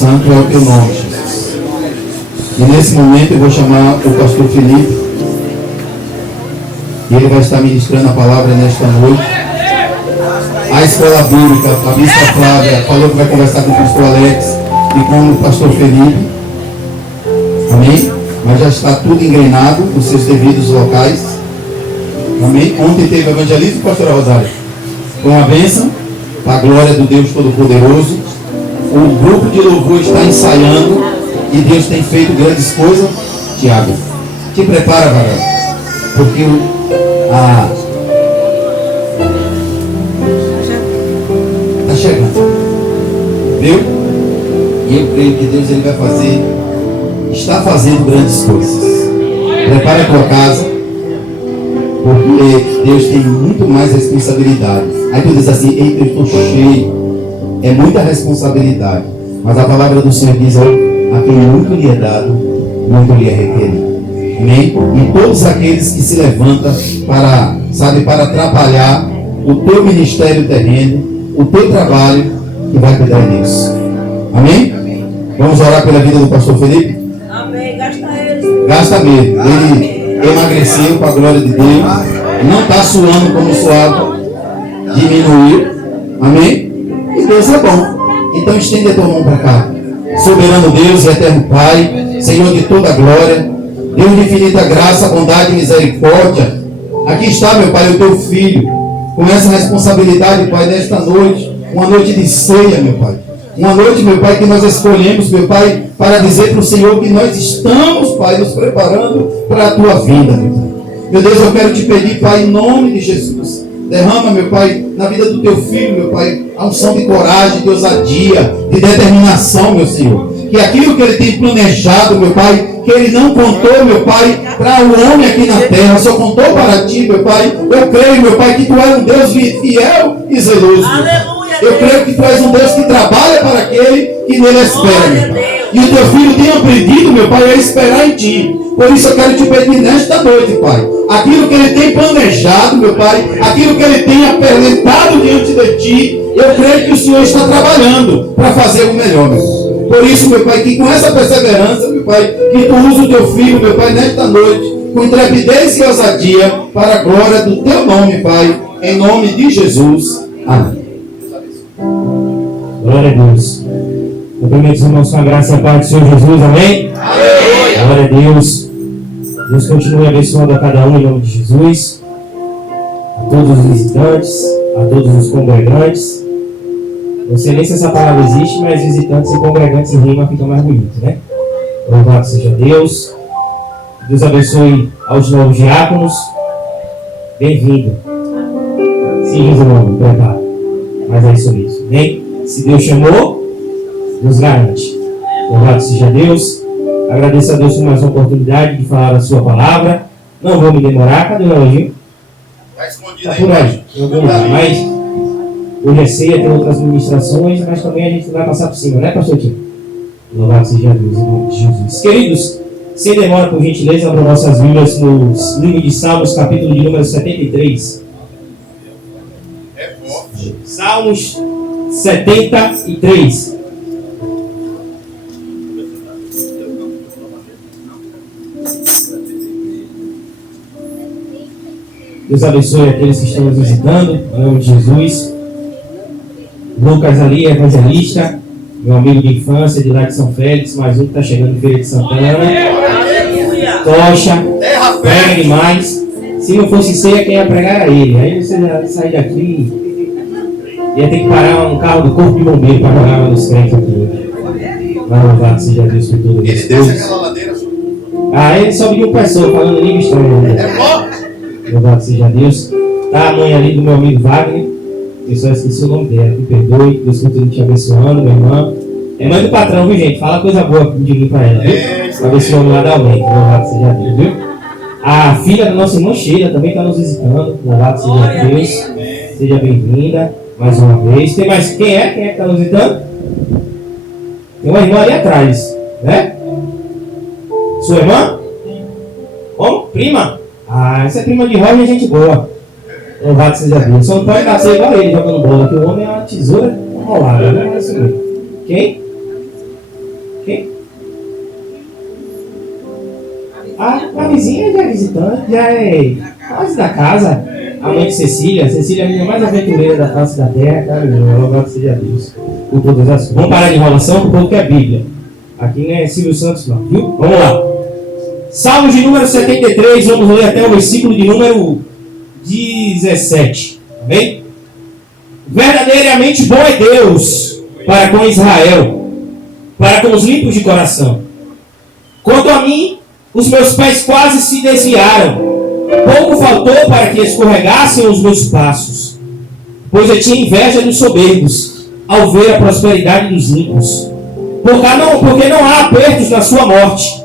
Santo é o teu nome, Jesus. E nesse momento eu vou chamar o pastor Felipe. E ele vai estar ministrando a palavra nesta noite. A escola bíblica, a bispa Flávia falou que vai conversar com o pastor Alex e com o pastor Felipe. Amém? Mas já está tudo engrenado nos seus devidos locais. Amém? Ontem teve evangelismo, pastora Rosário. Com a bênção, para a glória do Deus Todo-Poderoso. O grupo de louvor está ensaiando e Deus tem feito grandes coisas. Tiago, te prepara, varão, porque está chegando, viu? E eu creio que Deus ele vai fazer, está fazendo grandes coisas. Prepara a tua casa, porque Deus tem muito mais responsabilidade. Aí tu diz assim: eita, eu estou cheio. É muita responsabilidade. Mas a palavra do Senhor diz: a quem muito lhe é dado, muito lhe é requerido. Amém? E todos aqueles que se levantam para atrapalhar o teu ministério terreno, o teu trabalho, que vai cuidar disso. Amém? Vamos orar pela vida do pastor Felipe? Amém. Gasta ele. Gasta mesmo. Ele emagreceu para a glória de Deus. Não está suando como suava. Diminuiu. Amém? E Deus é bom. Então estende a tua mão para cá. Soberano Deus e eterno Pai, Senhor de toda a glória, Deus de infinita graça, bondade e misericórdia. Aqui está, meu Pai, o teu filho, com essa responsabilidade, Pai, nesta noite, uma noite de ceia, meu Pai. Uma noite, meu Pai, que nós escolhemos, meu Pai, para dizer para o Senhor que nós estamos, Pai, nos preparando para a tua vinda, meu Pai. Meu Deus, eu quero te pedir, Pai, em nome de Jesus, derrama, meu Pai, na vida do teu filho, meu Pai, a unção de coragem, de ousadia, de determinação, meu Senhor. Que aquilo que ele tem planejado, meu Pai, que ele não contou, meu Pai, para o homem aqui na terra, só contou para ti, meu Pai. Eu creio, meu Pai, que tu és um Deus fiel e zeloso. Aleluia. Eu creio que tu és um Deus que trabalha para aquele que nele espera, meu Pai. E o teu filho tem aprendido, meu Pai, a esperar em ti. Por isso eu quero te pedir nesta noite, Pai, aquilo que ele tem planejado, meu Pai, aquilo que ele tem apresentado diante de ti, eu creio que o Senhor está trabalhando para fazer o melhor, meu Pai. Por isso, meu Pai, que com essa perseverança, meu Pai, que tu usa o teu filho, meu Pai, nesta noite, com intrepidez e ousadia, para a glória do teu nome, Pai, em nome de Jesus. Amém. Glória a Deus. Cumprimento os irmãos com a graça e a paz do Senhor Jesus, amém? Amém. Glória a Deus. Deus continue abençoando a cada um em nome de Jesus, a todos os visitantes, a todos os congregantes. Não sei nem se essa palavra existe, mas visitantes e congregantes em rima fica mais bonito, né? Louvado seja Deus. Deus abençoe aos novos diáconos. Bem-vindo. Sim, irmão, prepara. Mas é isso mesmo, amém? Se Deus chamou, Deus garante. Louvado seja Deus. Agradeço a Deus por mais uma oportunidade de falar a sua palavra. Não vou me demorar. Cadê o relógio? Está escondido Está por aí. Eu vou lá. Mas hoje é ceia, tem outras ministrações, mas também a gente vai passar por cima, né, pastor Tio? Louvado seja Deus, em nome de Jesus. Queridos, sem demora, por gentileza, abram nossas Bíblias no livro de Salmos, capítulo de número 73. Salmos 73. Deus abençoe aqueles que estão nos visitando, em nome de Jesus. Lucas ali, evangelista, meu amigo de infância, de lá de São Félix, mais um que está chegando em Feira de Santana. Tocha, prega demais. Se não fosse ceia, quem ia pregar era ele. Aí você ia sair daqui, ia ter que parar um carro do corpo de bombeiro para jogar água nos crentes aqui. Vai louvado seja Deus por tudo isso. Ele sobe de um pessoa falando língua estranha. Louvado seja Deus. Tá a mãe ali do meu amigo Wagner. Eu só esqueci o nome dela. Me perdoe. Deus continue te abençoando, minha irmã. É mãe do patrão, viu, gente? Fala coisa boa de mim pra ela, viu? Pra ver se o homem lá dá aumento. Louvado seja Deus, viu? A filha da nossa irmã Sheila também está nos visitando. Louvado seja Deus. Seja bem-vinda mais uma vez. Tem mais? Quem é? Quem é que está nos visitando? Tem uma irmã ali atrás, né? Sua irmã? Como? Prima? Ah, essa é prima de Roger, gente boa. Louvado seja Deus. Só não pode nascer igual ele jogando bola, que o homem é uma tesoura enrolada, né? É isso mesmo. Quem? Quem? A vizinha já é visitante, já é quase da casa. A mãe de Cecília. Cecília é a menina mais aventureira da face da terra. Cara, louvado seja Deus por todas as coisas. Vamos parar de enrolação, porque o povo quer Bíblia. Aqui não é Silvio Santos não, viu? Vamos lá. Salmos de número 73, vamos ler até o versículo de número 17. Amém? Verdadeiramente bom é Deus para com Israel, para com os limpos de coração. Quanto a mim, os meus pés quase se desviaram. Pouco faltou para que escorregassem os meus passos, pois eu tinha inveja dos soberbos, ao ver a prosperidade dos ímpios. Porque não há apertos na sua morte,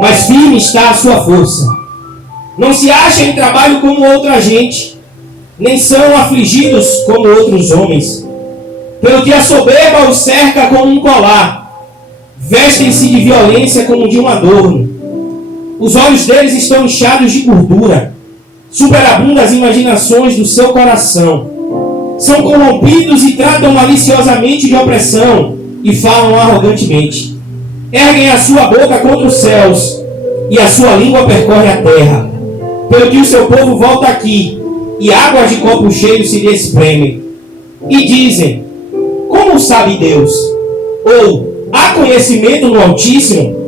mas firme está a sua força. Não se acha em trabalho como outra gente, nem são afligidos como outros homens. Pelo que a soberba os cerca como um colar, vestem-se de violência como de um adorno. Os olhos deles estão inchados de gordura, superabundam as imaginações do seu coração. São corrompidos e tratam maliciosamente de opressão e falam arrogantemente. Erguem a sua boca contra os céus e a sua língua percorre a terra. Pelo que o seu povo volta aqui e águas de copo cheio se lhe espremem. E dizem: como sabe Deus? Ou há conhecimento no Altíssimo?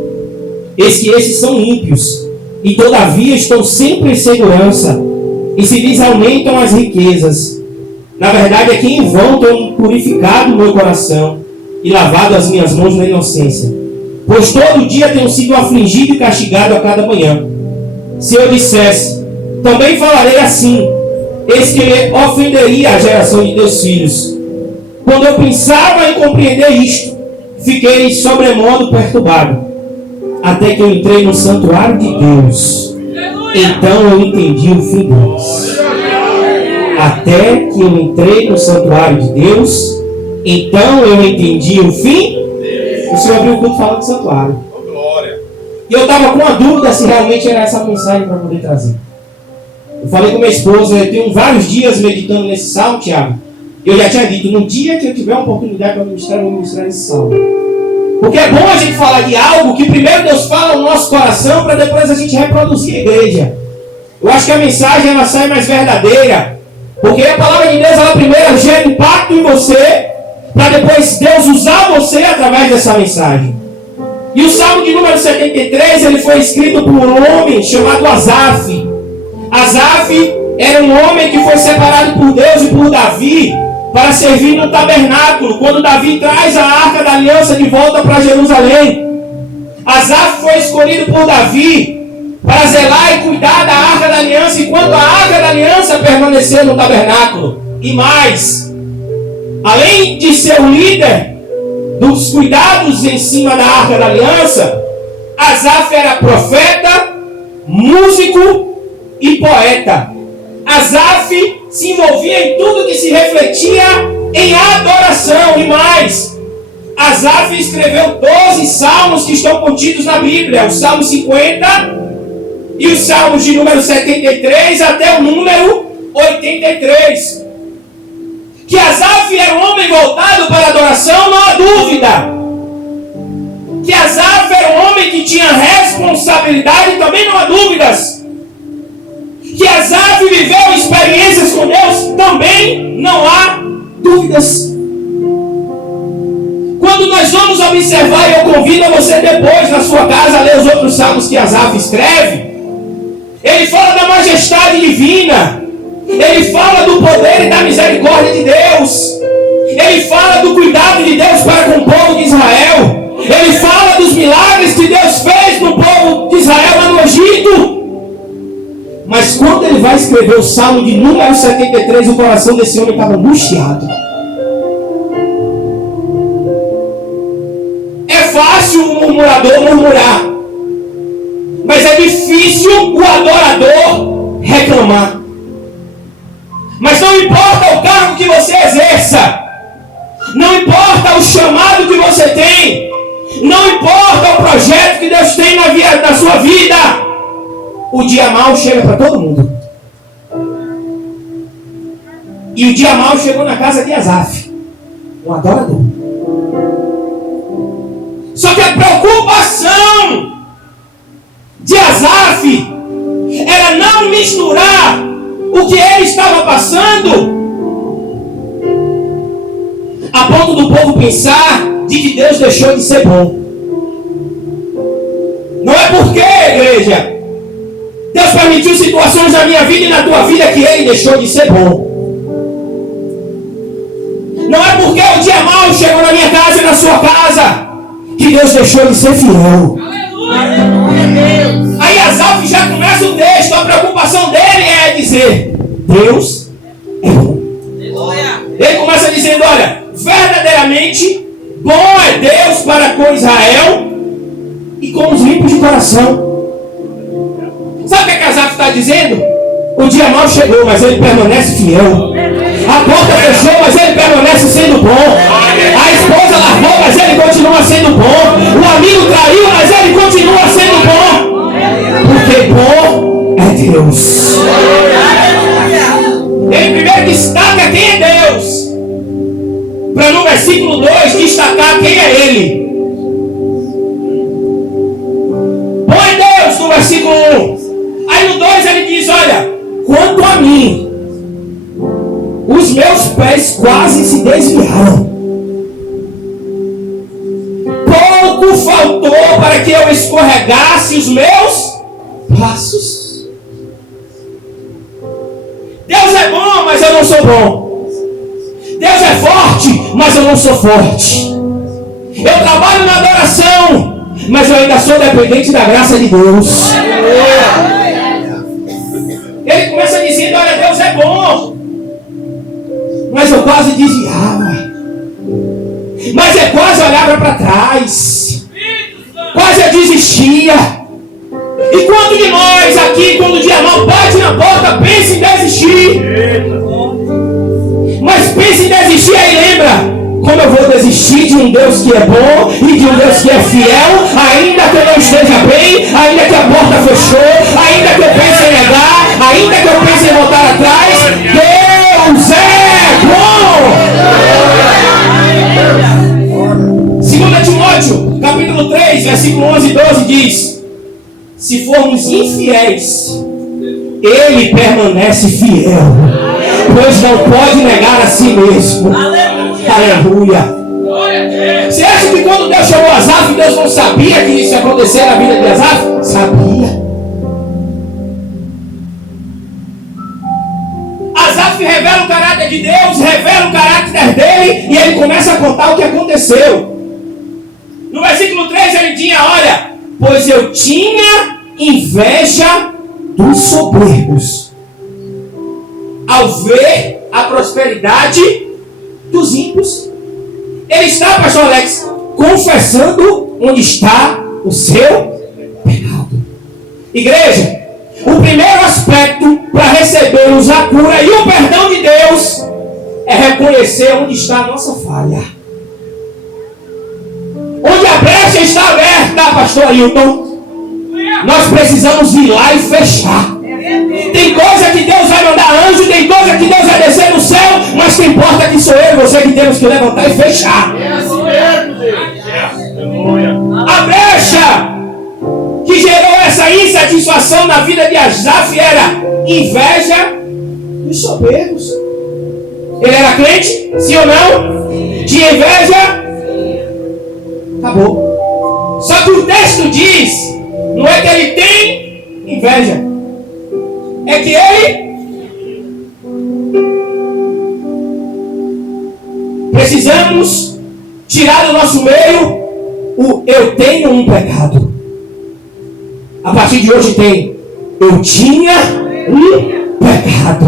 Eis que esses são ímpios, e todavia estão sempre em segurança, e se lhes aumentam as riquezas. Na verdade é que em vão tenho purificado o meu coração, e lavado as minhas mãos na inocência. Pois todo dia tenho sido afligido e castigado a cada manhã. Se eu dissesse, também falarei assim, eis que ofenderia a geração de teus filhos. Quando eu pensava em compreender isto, fiquei sobremodo perturbado. Até que eu entrei no santuário de Deus. Então eu entendi o fim deles. Até que eu entrei no santuário de Deus. Então eu entendi o fim. O Senhor abriu o culto falando de santuário. E eu estava com uma dúvida se realmente era essa mensagem para poder trazer. Eu falei com minha esposa, eu tenho vários dias meditando nesse salmo, Tiago. Eu já tinha dito, no dia que eu tiver uma oportunidade para ministrar, eu vou ministrar esse salmo. Porque é bom a gente falar de algo que primeiro Deus fala no nosso coração para depois a gente reproduzir a igreja. Eu acho que a mensagem ela sai mais verdadeira. Porque a palavra de Deus ela primeiro gera impacto em você para depois Deus usar você através dessa mensagem. E o Salmo de número 73 ele foi escrito por um homem chamado Asaf. Asaf era um homem que foi separado por Deus e por Davi para servir no tabernáculo, quando Davi traz a Arca da Aliança de volta para Jerusalém. Asaf foi escolhido por Davi para zelar e cuidar da Arca da Aliança, enquanto a Arca da Aliança permaneceu no tabernáculo. E mais, além de ser o líder dos cuidados em cima da Arca da Aliança, Asaf era profeta, músico e poeta. Asaf se envolvia em tudo que se refletia em adoração. E mais, Asaf escreveu 12 salmos que estão contidos na Bíblia. O Salmo 50 e os salmos de número 73 até o número 83. Que Asaf era um homem voltado para a adoração, não há dúvida. Que Asaf era um homem que tinha responsabilidade, também não há dúvidas. Que Asaf viveu experiências com Deus, também não há dúvidas. Quando nós vamos observar, e eu convido a você depois na sua casa a ler os outros salmos que Asaf escreve, ele fala da majestade divina, ele fala do poder e da misericórdia de Deus, ele fala do cuidado de Deus para com o povo de Israel, ele fala dos milagres que Deus fez no povo de Israel lá no Egito. Mas quando ele vai escrever o Salmo de número 73, o coração desse homem estava angustiado. É fácil o murmurador murmurar, mas é difícil o adorador reclamar. Mas não importa o cargo que você exerça, não importa o chamado que você tem, não importa o projeto que Deus tem na sua vida, o dia mau chega para todo mundo. E o dia mau chegou na casa de Asaf, um adorador. Só que a preocupação de Asaf era não misturar o que ele estava passando a ponto do povo pensar de que Deus deixou de ser bom. Não é porque, igreja, Deus permitiu situações na minha vida e na tua vida que Ele deixou de ser bom. Não é porque o dia mau chegou na minha casa e na sua casa que Deus deixou de ser fiel. Aí Asaf já começa o texto, a preocupação dele é dizer: Deus é bom. Ele começa dizendo: olha, verdadeiramente bom é Deus para com Israel e com os limpos de coração. Sabe o que Asaf está dizendo? O dia mau chegou, mas ele permanece fiel. A porta fechou, mas ele permanece sendo bom. A esposa largou, mas ele continua sendo bom. O amigo traiu, mas ele continua sendo bom. Porque bom é Deus. Ele primeiro destaca quem é Deus, para no versículo 2 destacar quem é Ele. Bom é Deus no versículo 1. Aí no 2 ele diz: olha, quanto a mim, os meus pés quase se desviaram. Pouco faltou para que eu escorregasse os meus passos. Deus é bom, mas eu não sou bom. Deus é forte, mas eu não sou forte. Eu trabalho na adoração, mas eu ainda sou dependente da graça de Deus. Ele começa dizendo: olha, Deus é bom, mas eu quase desviava. Mas eu quase olhava para trás. Quase eu desistia. E quanto de nós aqui, quando o dia mau bate na porta, pensa em desistir? Mas pensa em desistir aí, lembra: como eu vou desistir de um Deus que é bom e de um Deus que é fiel, ainda que eu não esteja bem, ainda que a porta fechou, ainda que eu pense em negar, ainda que eu pense em voltar atrás, Deus é bom. 2 Timóteo, capítulo 3, versículo 11 e 12 diz: se formos infiéis, Ele permanece fiel, pois não pode negar a si mesmo. Aleluia. Você acha que quando Deus chamou Asaf, Deus não sabia que isso ia acontecer na vida de Asaf? Sabia. Asaf revela o caráter de Deus, revela o caráter dele, e ele começa a contar o que aconteceu. No versículo 3 ele tinha: olha, pois eu tinha inveja dos soberbos ao ver a prosperidade dos ímpios. Ele está, pastor Alex, confessando onde está o seu pecado. Igreja, o primeiro aspecto para recebermos a cura e o perdão de Deus é reconhecer onde está a nossa falha. Onde a brecha está aberta, pastor Ailton, nós precisamos ir lá e fechar. Tem coisa que Deus vai mandar anjo, tem coisa que Deus vai descer no céu, mas tem porta que sou eu e você que temos que levantar e fechar. A brecha que gerou essa insatisfação na vida de Asaf era inveja dos soberbos. Ele era crente? Sim ou não? Tinha inveja? Acabou. Só que o texto diz, não é que ele tem inveja, é que ele precisamos tirar do nosso meio o eu tenho um pecado. A partir de hoje tem eu tinha um pecado.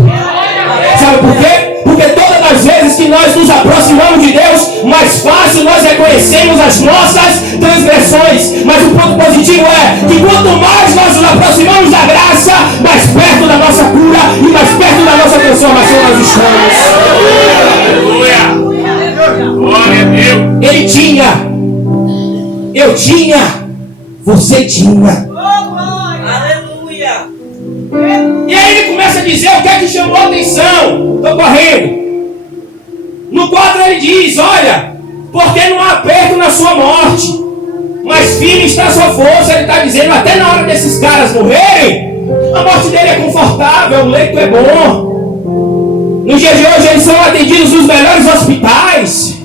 Sabe por quê? Porque todas as vezes que nós nos aproximamos de Deus, mais fácil nós reconhecemos as nossas transgressões. Mas o ponto positivo é que quanto mais nós nos aproximamos da graça, mais perto da nossa cura e mais perto da nossa transformação nós estamos. Glória a Deus. Ele tinha, eu tinha, você tinha. Aleluia. E aí ele começa a dizer o que é que chamou a atenção. Estou correndo. No 4 ele diz: olha, porque não há aperto na sua morte, Mas firme está a sua força. Ele está dizendo, até na hora desses caras morrerem, a morte dele é confortável, o leito é bom. No dia de hoje eles são atendidos nos melhores hospitais.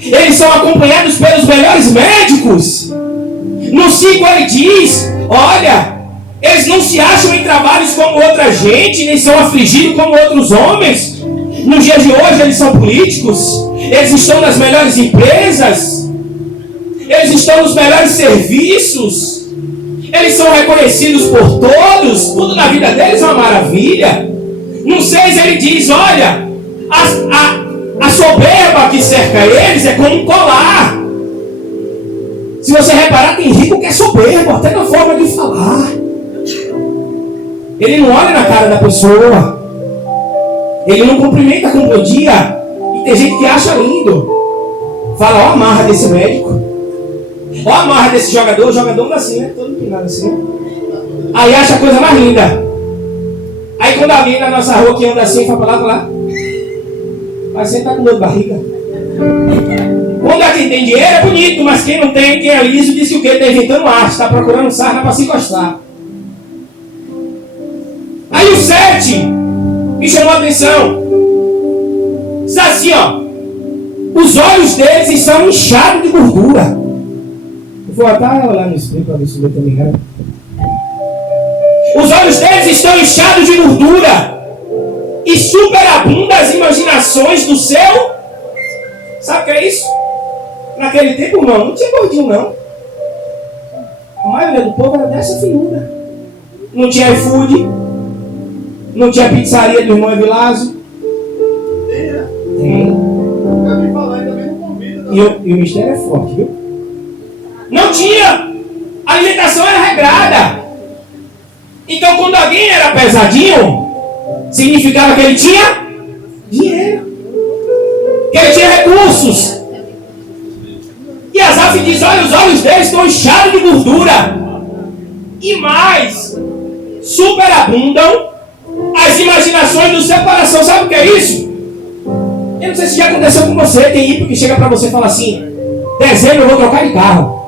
Eles são acompanhados pelos melhores médicos. No 5 ele diz, olha, eles não se acham em trabalhos como outra gente, nem são afligidos como outros homens. No dia de hoje eles são políticos. Eles estão nas melhores empresas. Eles estão nos melhores serviços. Eles são reconhecidos por todos. Tudo na vida deles é uma maravilha. No 6 ele diz, olha, a soberba que cerca eles é como um colar. Se você reparar, tem rico que é soberbo, até na forma de falar. Ele não olha na cara da pessoa. Ele não cumprimenta com bom dia. E tem gente que acha lindo. Fala, ó a marra desse médico. Ó a marra desse jogador. O jogador anda assim, né? Todo empinado assim, né? Aí acha a coisa mais linda. Aí quando alguém na nossa rua que anda assim, fala pra lá. Mas você tá com dor de barriga. Quando é quem tem dinheiro é bonito, mas quem não tem, quem é liso, diz que o quê? Está inventando arte, está procurando sarna para se encostar. Aí o 7 me chamou a atenção. Diz assim, ó. Os olhos deles estão inchados de gordura. Eu vou até olhar no espelho para ver se eu estou me enganando. Os olhos deles estão inchados de gordura. E superabunda as imaginações do seu. Sabe o que é isso? Naquele tempo, irmão, não tinha gordinho, não. A maioria do povo era dessa finura. Não tinha iFood. Não tinha pizzaria do irmão Evilásio. Tem. E o mistério é forte, viu? Não tinha. A alimentação era regrada. Então, quando alguém era pesadinho, significava que ele tinha dinheiro. Que ele tinha recursos. E Asaf diz, olha, os olhos deles estão inchados de gordura. E mais, superabundam as imaginações do seu coração. Sabe o que é isso? Eu não sei se já aconteceu com você. Tem ímpio que chega para você e fala assim, dezembro eu vou trocar de carro.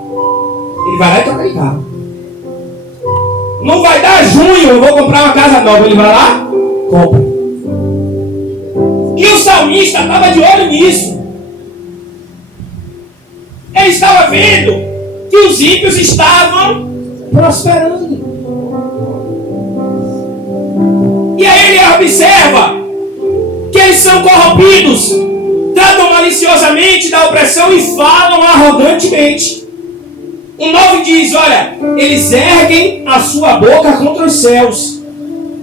Ele vai lá e troca de carro. Não vai dar junho, eu vou comprar uma casa nova. Ele vai lá, compra. E o salmista estava de olho nisso. Ele estava vendo que os ímpios estavam prosperando. E aí ele observa que eles são corrompidos, tratam maliciosamente da opressão e falam arrogantemente. O 9 diz, olha, eles erguem a sua boca contra os céus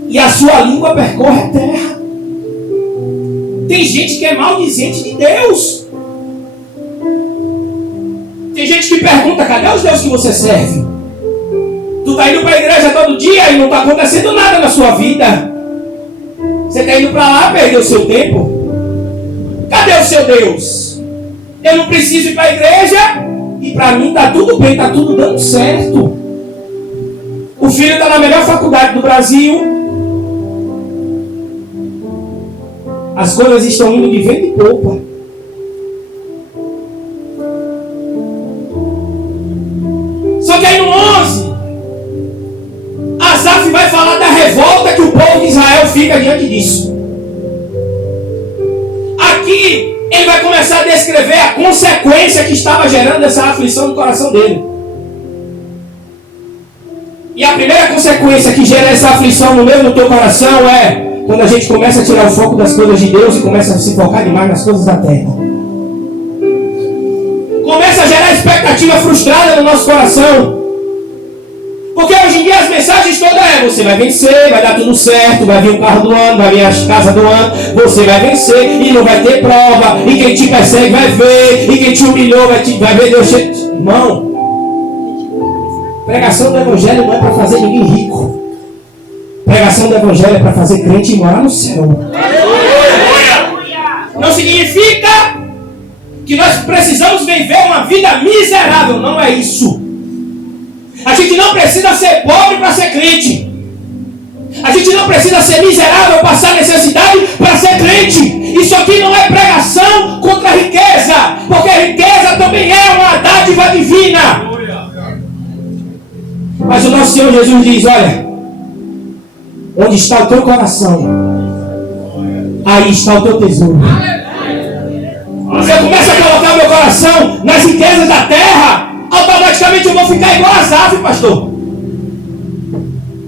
e a sua língua percorre a terra. Tem gente que é maldizente de Deus. Tem gente que pergunta, cadê os deuses que você serve? Tu está indo para a igreja todo dia e não está acontecendo nada na sua vida. Você está indo para lá, perdeu o seu tempo. Cadê o seu Deus? Eu não preciso ir para a igreja e para mim está tudo bem, está tudo dando certo. O filho está na melhor faculdade do Brasil. As coisas estão indo de vento e popa. Só que aí no 11, Asaf vai falar da revolta que o povo de Israel fica diante disso. Aqui ele vai começar a descrever a consequência que estava gerando essa aflição no coração dele. E a primeira consequência que gera essa aflição no meu e no teu coração é quando a gente começa a tirar o foco das coisas de Deus e começa a se focar demais nas coisas da terra. Começa a gerar expectativa frustrada no nosso coração. Porque hoje em dia as mensagens todas você vai vencer, vai dar tudo certo, vai vir o carro do ano, vai vir a casa do ano, você vai vencer e não vai ter prova, e quem te persegue vai ver, e quem te humilhou vai ver Deus. Irmão, pregação do evangelho não é para fazer ninguém rico. Pregação do evangelho é para fazer crente e morar no céu. Não significa que nós precisamos viver uma vida miserável. Não é isso. A gente não precisa ser pobre para ser crente. A gente não precisa ser miserável, passar necessidade para ser crente. Isso aqui não é pregação contra a riqueza, porque a riqueza também é uma dádiva divina. Mas o nosso Senhor Jesus diz: olha, onde está o teu coração, aí está o teu tesouro. Se eu começo a colocar o meu coração nas riquezas da terra, automaticamente eu vou ficar igual a Asaf, pastor.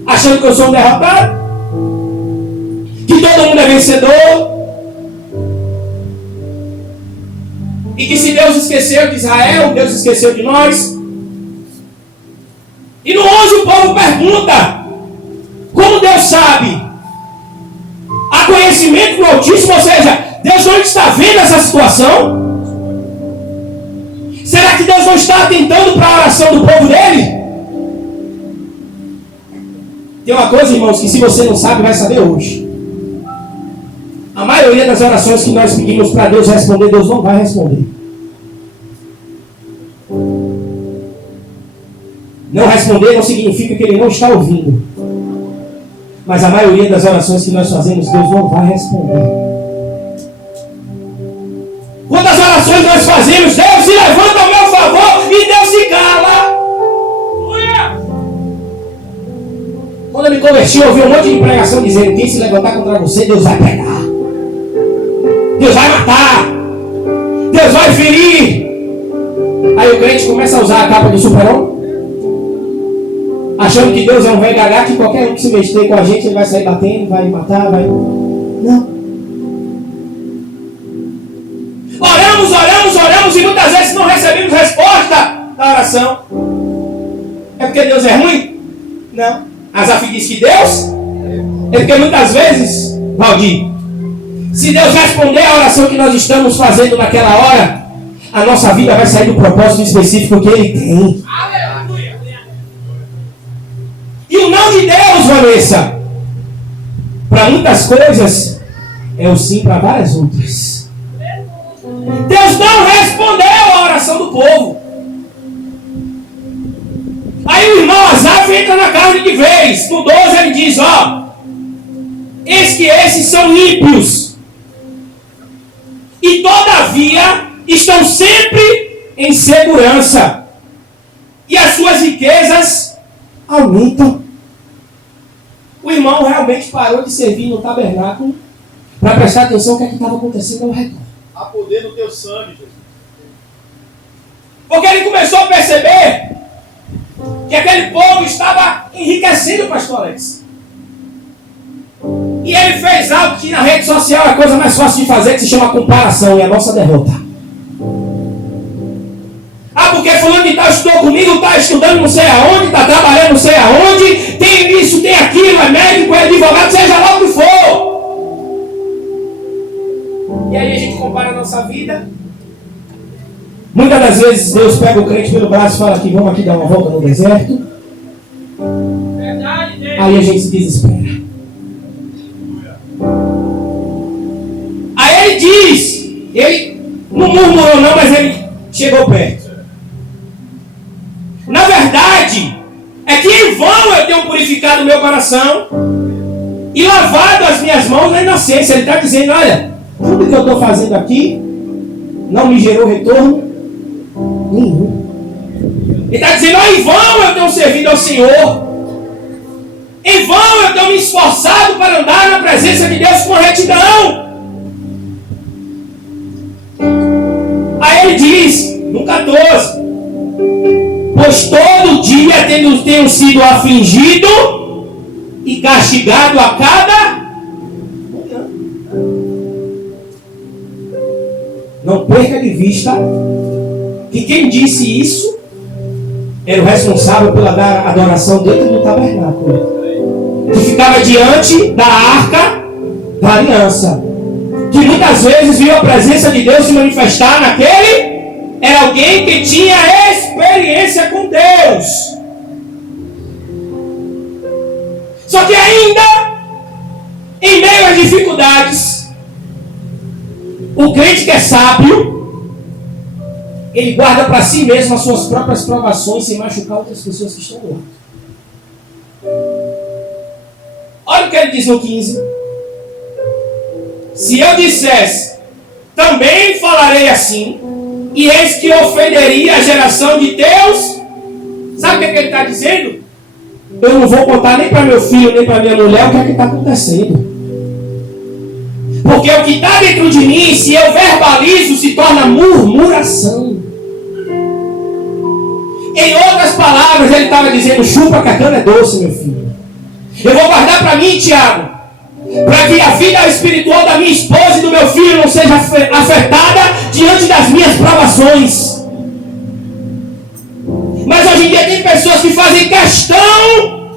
Achando que eu sou um derrotado, que todo mundo é vencedor, e que se Deus esqueceu de Israel, Deus esqueceu de nós. E no 11 o povo pergunta: como Deus sabe? Há conhecimento do Altíssimo, ou seja, Deus não está vendo essa situação? Será que Deus não está atentando para a oração do povo dele? Tem uma coisa, irmãos, que se você não sabe, vai saber hoje. A maioria das orações que nós pedimos para Deus responder, Deus não vai responder. Não responder não significa que Ele não está ouvindo. Mas a maioria das orações que nós fazemos, Deus não vai responder. Quantas orações nós fazemos, Deus se levanta ao meu favor e Deus se cala. Quando eu me converti, eu ouvi um monte de pregação dizendo: quem se levantar contra você, Deus vai pegar, Deus vai matar, Deus vai ferir. Aí o crente começa a usar a capa de super-homem, achando que Deus é um velho gagá, que qualquer um que se mexer com a gente, ele vai sair batendo, vai matar, vai... Não. Oramos e muitas vezes não recebemos resposta da oração. É porque Deus é ruim? Não. Asaf diz que Deus é porque muitas vezes, Valdir, se Deus responder a oração que nós estamos fazendo naquela hora, a nossa vida vai sair do propósito específico que Ele tem. E o não de Deus, Vanessa, para muitas coisas, é o sim para várias outras. Deus não respondeu a oração do povo. Aí o irmão Asaf entra na carne de vez. No 12 ele diz: ó, eis que esses são ímpios, e todavia estão sempre em segurança, e as suas riquezas aumentam. O irmão realmente parou de servir no tabernáculo para prestar atenção no que estava acontecendo ao redor. Há poder no teu sangue, Jesus. Porque ele começou a perceber que aquele povo estava enriquecendo o pastor Alex. E ele fez algo que na rede social é a coisa mais fácil de fazer, que se chama comparação, e a nossa derrota. Ah, porque fulano de tal estudou comigo, está estudando não sei aonde, está trabalhando não sei aonde, tem isso, tem aquilo, é médico, é advogado, seja lá o que for. E aí a gente compara a nossa vida. Muitas das vezes Deus pega o crente pelo braço e fala que vamos aqui dar uma volta no deserto. Verdade, Deus. Aí a gente se desespera. Aí ele diz, ele não murmurou não, mas ele chegou perto. Na verdade, é que em vão eu tenho purificado o meu coração e lavado as minhas mãos na inocência. Ele está dizendo: olha, tudo que eu estou fazendo aqui não me gerou retorno nenhum. Ele está dizendo: em vão eu tenho servido ao Senhor, em vão eu tenho me esforçado para andar na presença de Deus com retidão. Aí ele diz, no 14: pois todo dia tenho sido afligido e castigado a cada... Não perca de vista que quem disse isso era o responsável pela adoração dentro do tabernáculo, que ficava diante da arca da aliança, que muitas vezes viu a presença de Deus se manifestar naquele. Era alguém que tinha experiência com Deus. Só que ainda, em meio às dificuldades, o crente que é sábio, ele guarda para si mesmo as suas próprias provações sem machucar outras pessoas que estão lá. Olha o que ele diz no 15. Se eu dissesse, também falarei assim, e eis que ofenderia a geração de Deus. Sabe o que ele está dizendo? eu não vou contar nem para meu filho, nem para minha mulher o que é que está acontecendo. Porque o que está dentro de mim, se eu verbalizo, se torna murmuração. Em outras palavras, ele estava dizendo: chupa que a cana é doce, meu filho. Eu vou guardar para mim, Tiago, para que a vida espiritual da minha esposa e do meu filho não seja afetada diante das minhas provações. Mas hoje em dia tem pessoas que fazem questão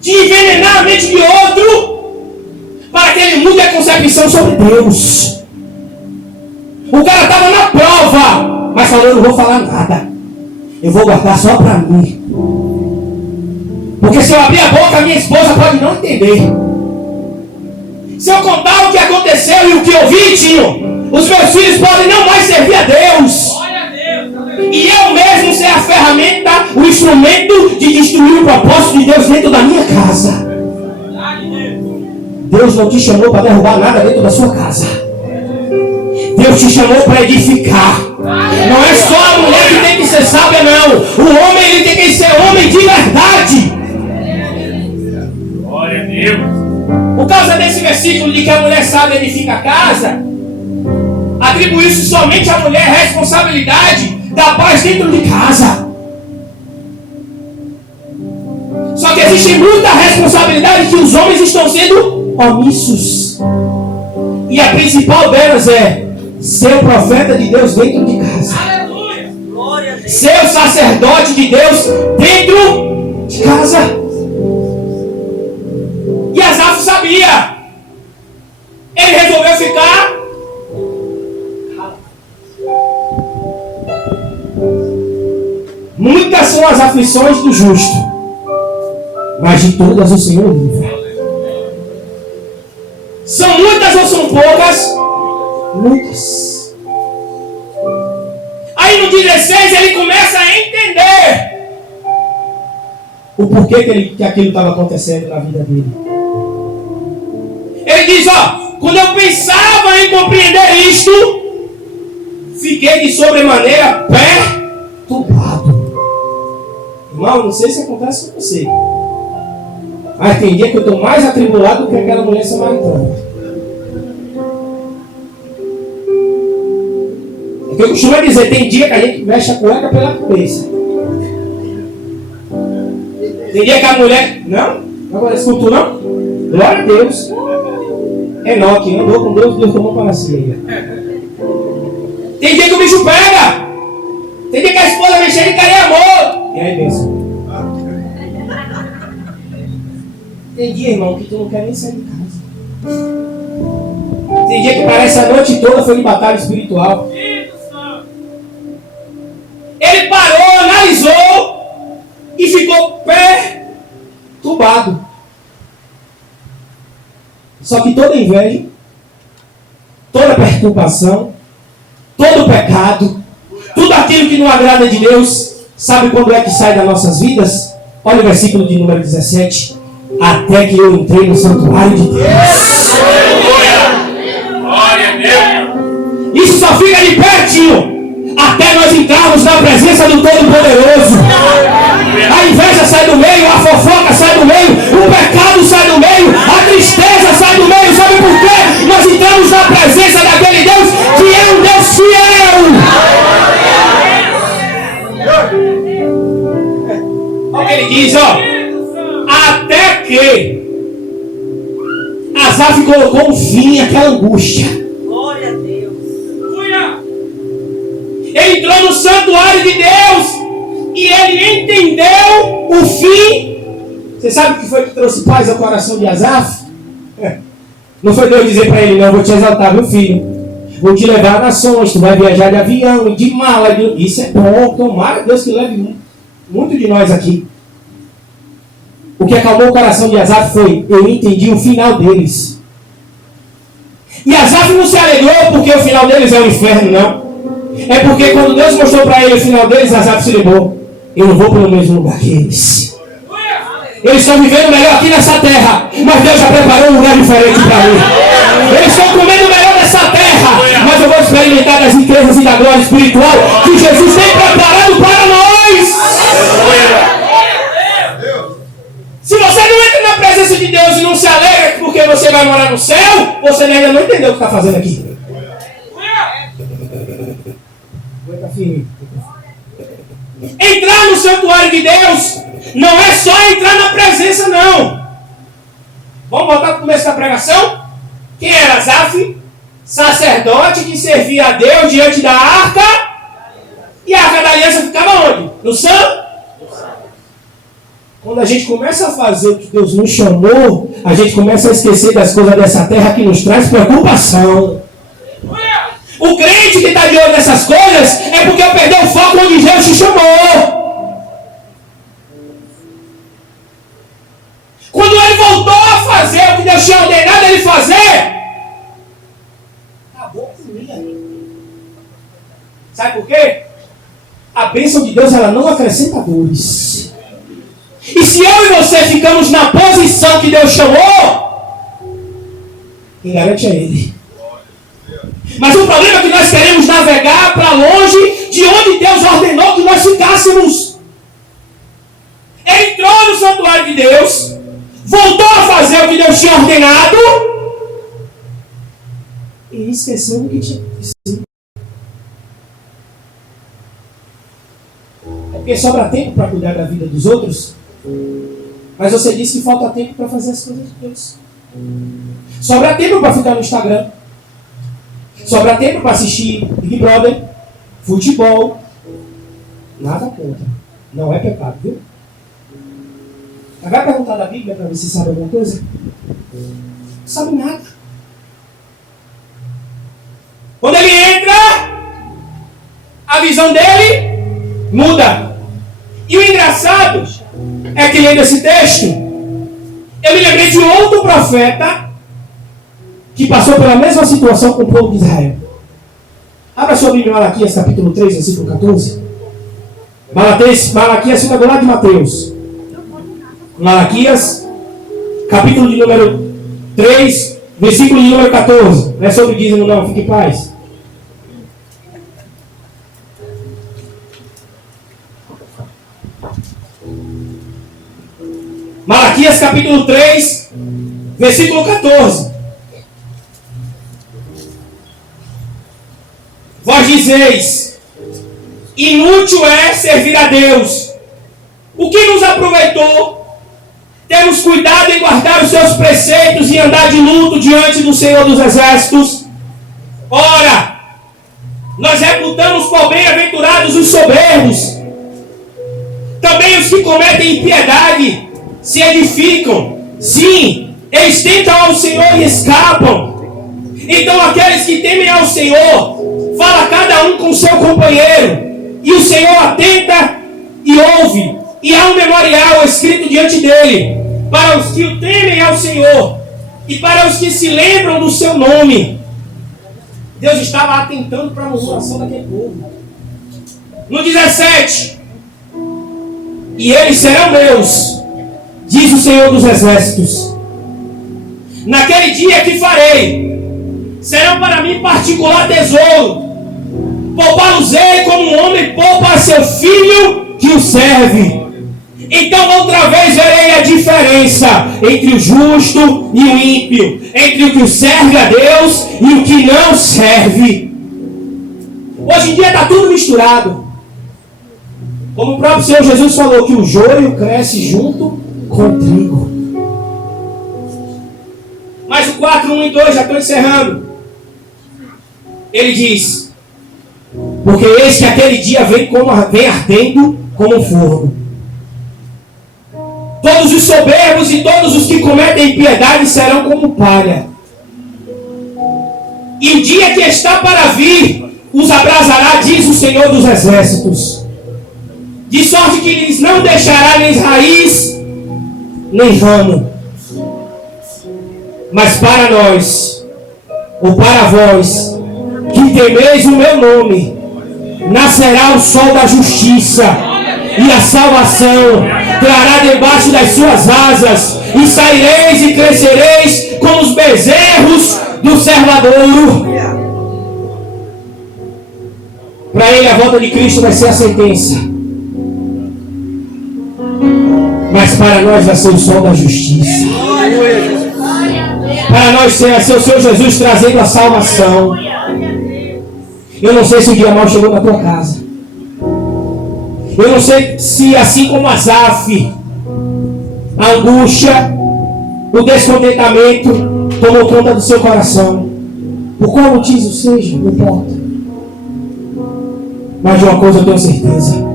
de envenenar a mente de outro para que ele mude a concepção sobre Deus. O cara estava na prova, mas falou: eu não vou falar nada, eu vou guardar só para mim. Porque se eu abrir a boca, a minha esposa pode não entender. Se eu contar o que aconteceu e o que eu vi, tio, os meus filhos podem não mais servir a Deus. E eu mesmo ser a ferramenta, o instrumento de destruir o propósito de Deus dentro da minha casa. Deus não te chamou para derrubar nada dentro da sua casa. Deus te chamou para edificar. Não é só a mulher que tem que ser sábia, não. O homem, ele tem que ser homem de verdade. Glória a Deus. Por causa desse versículo de que a mulher sábia edifica a casa, atribuiu-se somente à mulher a responsabilidade da paz dentro de casa. Só que existe muita responsabilidade que os homens estão sendo omissos. E a principal delas é ser o profeta de Deus dentro de casa. Aleluia. Glória a Deus. Ser o sacerdote de Deus dentro de casa. E Asaf sabia. Ele resolveu ficar. Muitas são as aflições do justo, mas de todas o Senhor livra. São muitas ou são poucas? Muitas. Aí no 16 ele começa a entender o porquê que aquilo estava acontecendo na vida dele. Ele diz: quando eu pensava em compreender isto, fiquei de sobremaneira perturbado. Irmão, não sei se acontece com você, mas tem dia que eu estou mais atribulado do que aquela mulher samaritana. É que eu costumo dizer: tem dia que a gente mexe a cueca pela cabeça. Tem dia que a mulher... Não? Não acontece com tu, não? Glória a Deus. Enoque andou com Deus, Deus tomou para si. Tem dia que o bicho pega. Tem dia que a esposa vem cheia de carinho e amor. E aí, bênção. Tem dia, irmão, que tu não quer nem sair de casa. Tem dia que parece a noite toda foi de batalha espiritual. Ele parou, analisou e ficou perturbado. Só que toda inveja, toda perturbação, todo pecado, tudo aquilo que não agrada de Deus, sabe quando é que sai das nossas vidas? Olha o versículo de número 17. Até que eu entrei no santuário de Deus. Glória a Deus. Isso só fica de pertinho até nós entrarmos na presença do Todo-Poderoso. A inveja sai do meio, a fofoca sai do meio, o pecado sai do meio, a tristeza sai do meio. Sabe por quê? Nós entramos na presença daquele Deus que é um Deus fiel. Olha o que ele diz, até que Asaf colocou um fim àquela angústia. Glória a Deus. Ele entrou no santuário de Deus e ele entendeu o fim. Você sabe o que foi que trouxe paz ao coração de Asaf? Não foi Deus dizer para ele: não, vou te exaltar, meu filho, vou te levar a nações, tu vai viajar de avião, de mala. Isso é bom, tomara Deus que leve muito de nós aqui. O que acalmou o coração de Asaf foi: eu entendi o final deles. E Asaf não se alegrou porque o final deles é o inferno, não. É porque quando Deus mostrou para ele o final deles, Asaf se lembrou: eu não vou pelo mesmo lugar que eles. Eles estão vivendo melhor aqui nessa terra, mas Deus já preparou um lugar diferente para mim. Eles estão comendo melhor nessa terra, mas eu vou experimentar das riquezas e da glória espiritual que Jesus tem preparado para nós. porque você vai morar no céu, você ainda não entendeu o que está fazendo aqui. Aguenta firme. Entrar no santuário de Deus não é só entrar na presença, não. Vamos voltar para o começo da pregação? Quem era Asaf? Sacerdote que servia a Deus diante da arca. E a arca da aliança ficava onde? No santo? Quando a gente começa a fazer o que Deus nos chamou, a gente começa a esquecer das coisas dessa terra que nos traz preocupação. O crente que está de olho nessas coisas é porque perdeu o foco onde Deus te chamou. Quando ele voltou a fazer o que Deus tinha ordenado ele fazer, acabou comigo. Sabe por quê? A bênção de Deus ela não acrescenta dores. E se eu e você ficamos na posição que Deus chamou, quem garante é Ele. Mas o problema é que nós queremos navegar para longe de onde Deus ordenou que nós ficássemos. Ele entrou no santuário de Deus, voltou a fazer o que Deus tinha ordenado e esqueceu o que tinha sido. É porque sobra tempo para cuidar da vida dos outros, mas você disse que falta tempo para fazer as coisas de Deus. Sobra tempo para ficar no Instagram. Sobra tempo para assistir Big Brother, futebol. Nada contra. Não é pecado, viu? Mas vai perguntar da Bíblia para ver se sabe alguma coisa? Não sabe nada. Quando ele entra, a visão dele muda. E o engraçado é que lendo esse texto, eu me lembrei de outro profeta que passou pela mesma situação com o povo de Israel. Abra sua Bíblia em Malaquias, capítulo 3, versículo 14. Malaquias fica do lado de Mateus. Malaquias, capítulo de número 3, versículo de número 14. Não é sobre dízimo não, fique em paz. Malaquias, capítulo 3, versículo 14. Vós dizeis, inútil é servir a Deus. O que nos aproveitou? Temos cuidado em guardar os seus preceitos e andar de luto diante do Senhor dos Exércitos. Ora, nós reputamos por bem-aventurados os soberbos. Também os que cometem impiedade se edificam. Sim, eles tentam ao Senhor e escapam. Então aqueles que temem ao Senhor, fala cada um com seu companheiro, e o Senhor atenta e ouve, e há um memorial escrito diante dele, para os que o temem ao Senhor, e para os que se lembram do seu nome. Deus estava atentando para a murmuração daquele povo. No 17, e eles serão meus, diz o Senhor dos Exércitos. Naquele dia que farei, serão para mim particular tesouro. Poupá-los-ei como um homem poupa a seu filho que o serve. Então outra vez verei a diferença entre o justo e o ímpio, entre o que serve a Deus e o que não serve. Hoje em dia está tudo misturado. Como o próprio Senhor Jesus falou, que o joio cresce junto com o trigo. Mas o 4, 1 e 2, já estou encerrando. Ele diz, porque eis que aquele dia vem ardendo como um forno. Todos os soberbos e todos os que cometem impiedade serão como palha. E o dia que está para vir os abrasará, diz o Senhor dos Exércitos. De sorte que lhes não deixará nem raiz, nem ramo. Mas para nós, ou para vós, que temeis o meu nome, nascerá o sol da justiça, e a salvação trará debaixo das suas asas, e saireis e crescereis como os bezerros do servadouro. Para ele a volta de Cristo vai ser a sentença, mas para nós vai ser o sol da justiça. Para nós ser o Senhor Jesus trazendo a salvação. Eu não sei se o dia mal chegou na tua casa. Eu não sei se, assim como Asaf, a angústia, o descontentamento tomou conta do seu coração. Por qual motivo seja, não importa. Mas de uma coisa eu tenho certeza.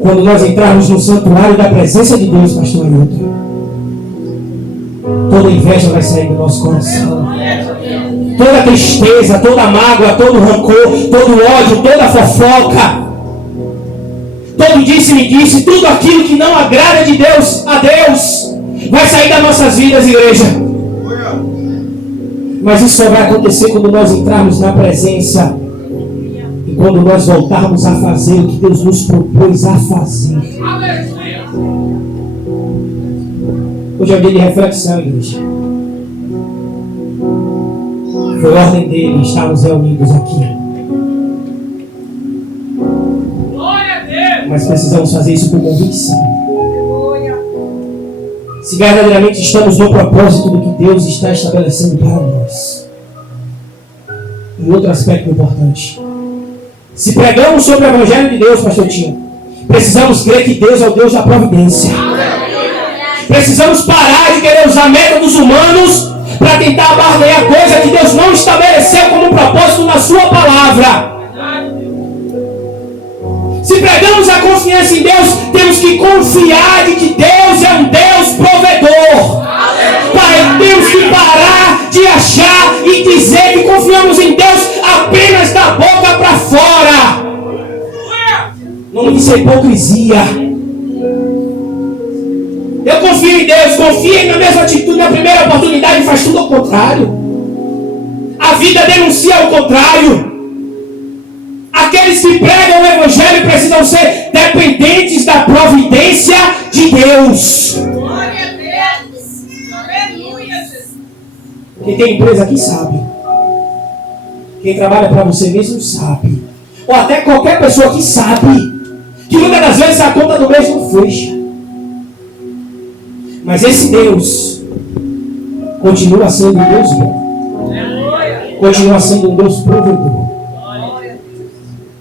Quando nós entrarmos no santuário da presença de Deus, pastor Ailton, toda inveja vai sair do nosso coração. Toda tristeza, toda mágoa, todo rancor, todo ódio, toda fofoca, todo disse-me-disse, tudo aquilo que não agrada de Deus a Deus, vai sair das nossas vidas, igreja. Mas isso só vai acontecer quando nós entrarmos na presença e quando nós voltarmos a fazer o que Deus nos propôs a fazer. Hoje é um dia de reflexão, igreja. Foi ordem dele estarmos reunidos aqui. Mas precisamos fazer isso com convicção. Se verdadeiramente estamos no propósito do que Deus está estabelecendo para nós. E outro aspecto importante. Se pregamos sobre o Evangelho de Deus, pastor Tinho, precisamos crer que Deus é o Deus da providência. Precisamos parar de querer usar métodos humanos para tentar barganhar coisa que Deus não estabeleceu como propósito na sua palavra. Se pregamos a confiança em Deus, temos que confiar de que Deus é um Deus provedor. Temos que parar de achar e dizer que confiamos em Deus apenas da boca para fora. Não isso é hipocrisia. Eu confio em Deus, confiem na mesma atitude, na primeira oportunidade e faz tudo ao contrário. A vida denuncia o contrário. Aqueles que pregam o Evangelho precisam ser dependentes da providência de Deus. Glória a Deus. Aleluia, Jesus. Quem tem empresa aqui sabe. Quem trabalha para você mesmo sabe. Ou até qualquer pessoa que sabe que muitas das vezes a conta do mês não fecha. Mas esse Deus continua sendo um Deus bom. Continua sendo um Deus provedor.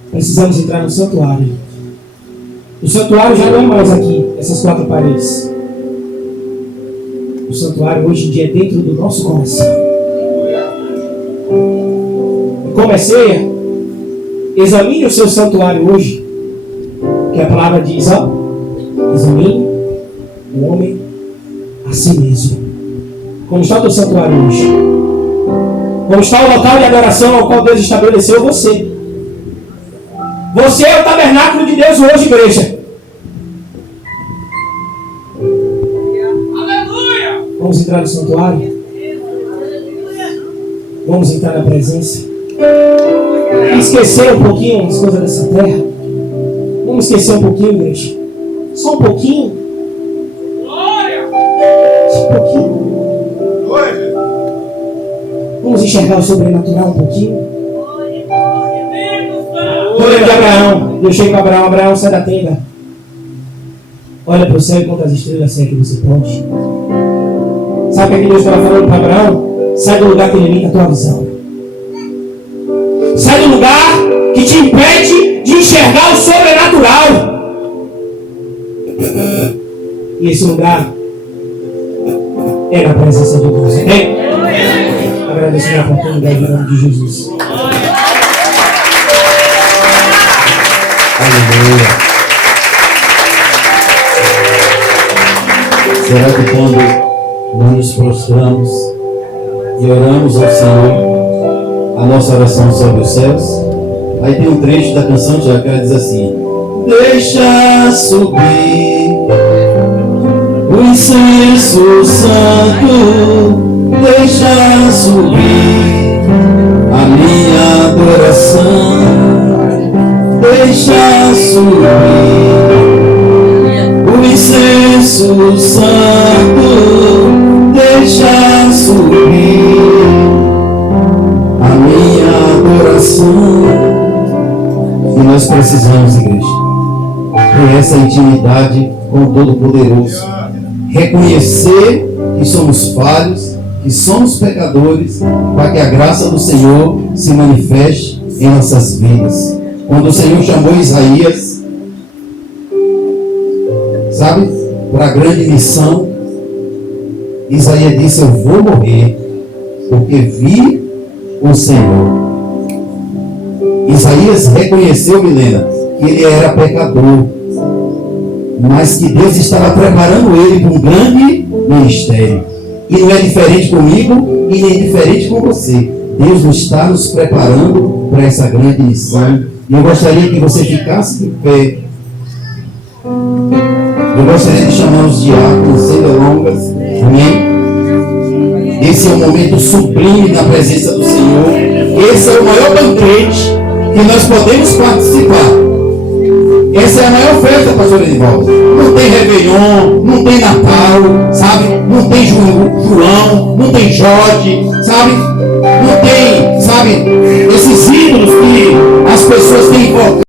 Precisamos entrar no santuário. O santuário já não é mais aqui, essas quatro paredes. O santuário hoje em dia é dentro do nosso coração. E como é ceia, examine o seu santuário hoje. Que a palavra diz, ó, examine o homem a si mesmo. Como está o teu santuário hoje? Como está o local de adoração ao qual Deus estabeleceu você? Você é o tabernáculo de Deus hoje, igreja. Aleluia. Vamos entrar no santuário? Vamos entrar na presença? E esquecer um pouquinho as coisas dessa terra? Vamos esquecer um pouquinho, igreja? Só um pouquinho? Só um pouquinho? Vamos enxergar o sobrenatural um pouquinho? Eu lembro de Abraão. Eu chego para Abraão. Abraão, sai da tenda. Olha para o céu e conta as estrelas assim é que você pode. Sabe o que Deus estava falando para Abraão? Sai do lugar que limita a tua visão. Sai do lugar que te impede de enxergar o sobrenatural. E esse lugar é na presença de Deus. Amém? Agradeço a oportunidade em nome de Jesus. Aleluia. Será que quando nós nos prostramos e oramos ao Senhor, a nossa oração sobe os céus? Aí tem um trecho da canção de Jacó que diz assim: deixa subir o incenso santo, deixa subir a minha adoração. Deixa subir o incenso santo, deixa subir a minha adoração. E nós precisamos, igreja, ter essa intimidade com o Todo-Poderoso, reconhecer que somos falhos, que somos pecadores, para que a graça do Senhor se manifeste em nossas vidas. Quando o Senhor chamou Isaías, sabe, para a grande missão, Isaías disse: eu vou morrer, porque vi o Senhor. Isaías reconheceu, Milena, que ele era pecador, mas que Deus estava preparando ele para um grande ministério. E não é diferente comigo e nem diferente com você. Deus está nos preparando para essa grande missão. E eu gostaria que você ficasse de pé. Eu gostaria de chamar os diáconos sem delongas. Amém? Esse é um momento sublime na presença do Senhor. Esse é o maior banquete que nós podemos participar. Essa é a maior festa, pastor Edivaldo. Não tem Réveillon, não tem Natal, sabe? Não tem João, não tem Jorge, sabe? Não tem, sabe? Esses ídolos que as pessoas têm